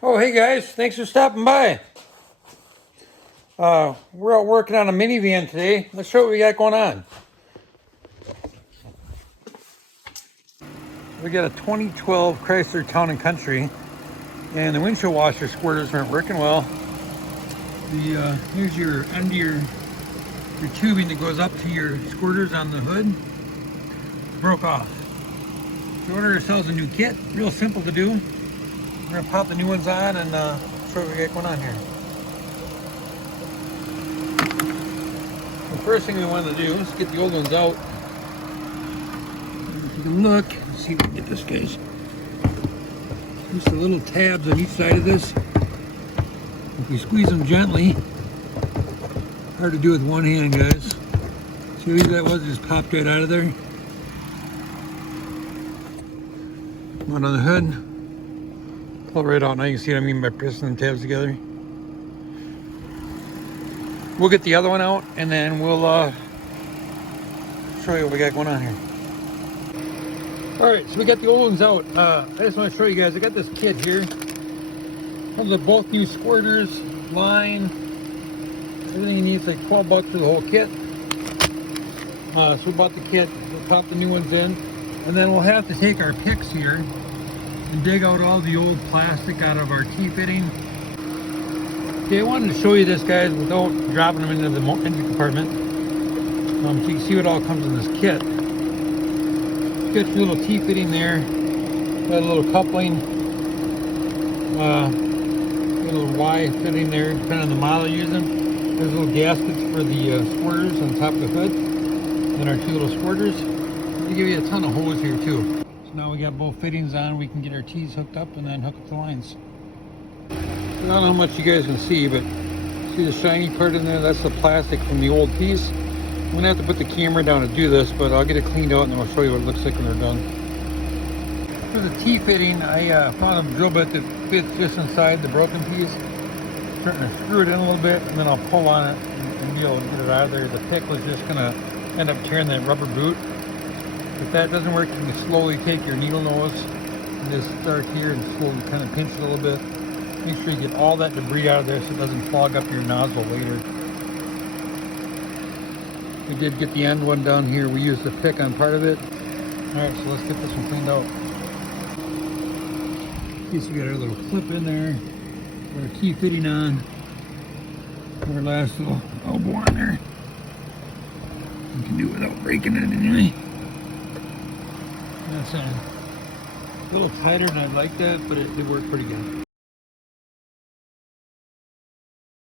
Oh, hey guys, thanks for stopping by. We're out working on a minivan today. Let's show what we got going on. We got a 2012 Chrysler Town & Country, and the windshield washer squirters aren't working well. Here's your under your tubing that goes up to your squirters on the hood. Broke off. So we ordered ourselves a new kit. Real simple to do. We're gonna pop the new ones on and show what we got going on here. The first thing we want to do is get the old ones out. Take a look. Let's see if we can get this, guys. Just the little tabs on each side of this. If we squeeze them gently, hard to do with one hand, guys. See how easy that was? It just popped right out of there. One on the hood. Pull it right out. Now you can see what I mean by pressing the tabs together. We'll get the other one out and then we'll show you what we got going on here. Alright, so we got the old ones out. I just want to show you guys, I got this kit here. Comes with both new squirters, line, everything you need. It's like 12 bucks for the whole kit. So we bought the kit, we'll pop the new ones in, and then we'll have to take our picks here and dig out all the old plastic out of our T-fitting. Okay, I wanted to show you this, guys, without dropping them into the engine compartment. So you can see what all comes in this kit. Got your little T-fitting there, got a little coupling, got a little Y fitting there, depending on the model you're using. There's little gaskets for the squirters on top of the hood, and our two little squirters. They give you a ton of hose here too. So now we got both fittings on, we can get our T's hooked up and then hook up the lines. I don't know how much you guys can see, but see the shiny part in there? That's the plastic from the old piece. I'm gonna have to put the camera down to do this, but I'll get it cleaned out and then I'll show you what it looks like when they're done. For the T-fitting, I found a drill bit that fits just inside the broken piece. I'm starting to screw it in a little bit and then I'll pull on it and be able to get it out of there. The pick was just gonna end up tearing that rubber boot. If that doesn't work, you can slowly take your needle nose and just start here and slowly kind of pinch it a little bit. Make sure you get all that debris out of there so it doesn't clog up your nozzle later. We did get the end one down here. We used the pick on part of it. Alright, so let's get this one cleaned out. Okay, so we got our little clip in there. Got our key fitting on. Our last little elbow on there. You can do it without breaking it anyway. That's a little tighter than I'd like that, but it worked pretty good.